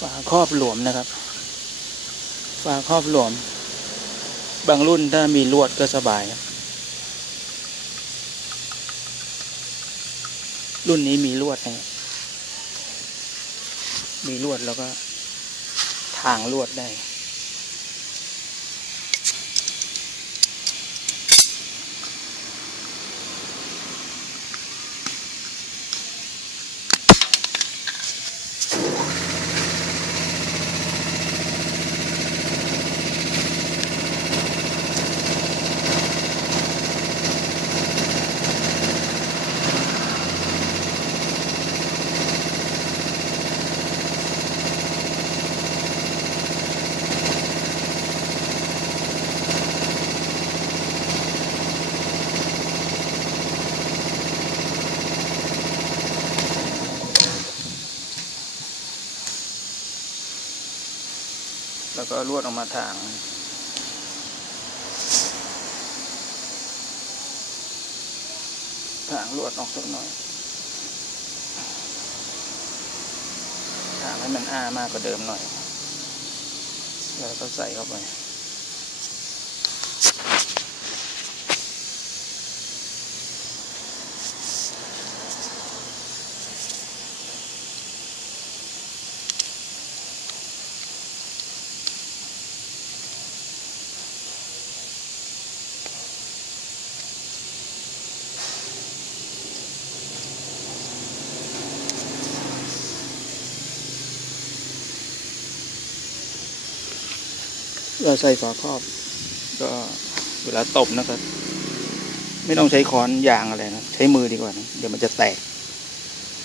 ฝาครอบหลวมนะครับ ฝาครอบหลวม บางรุ่นถ้ามีลวดก็สบายครับรุ่นนี้มีลวดนะมีลวดแล้วก็ทางลวดได้ แล้วก็ลวดออกมาทางทางลวดออกสักหน่อยทางให้มันอ้ามากกว่าเดิมหน่อย แล้วก็ใส่เข้าไป เราใส่ฝาครอบ ก็เวลาตบนะครับ ไม่ต้องใช้ค้อนยางอะไรนะ ใช้มือดีกว่านะเดี๋ยวมันจะแตก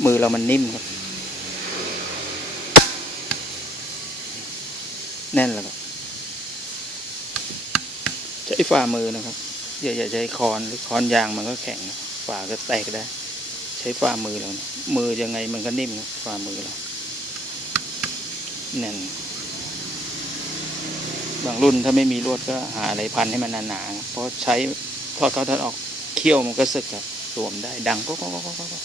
มือเรามันนิ่มครับ แน่นแล้วครับใช้ฝ่ามือนะครับ อย่าอย่าใช้ค้อนหรือค้อนยางมันก็แข็งนะฝ่าก็แตกได้ใช้ฝ่ามือเรานะมือยังไงมันก็นิ่มครับฝ่ามือเราแน่น บางรุ่นถ้าไม่มีลวดก็หาอะไรพันให้มันหนาๆเพราะใช้ทอดเข้าทอดออกเคี่ยวมันก็สึกครับรวมได้ดังก็ก็ก็ก็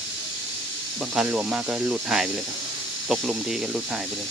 บางคันรวมมากก็หลุดหายไปเลยครับ ตกลุมทีก็หลุดหายไปเลย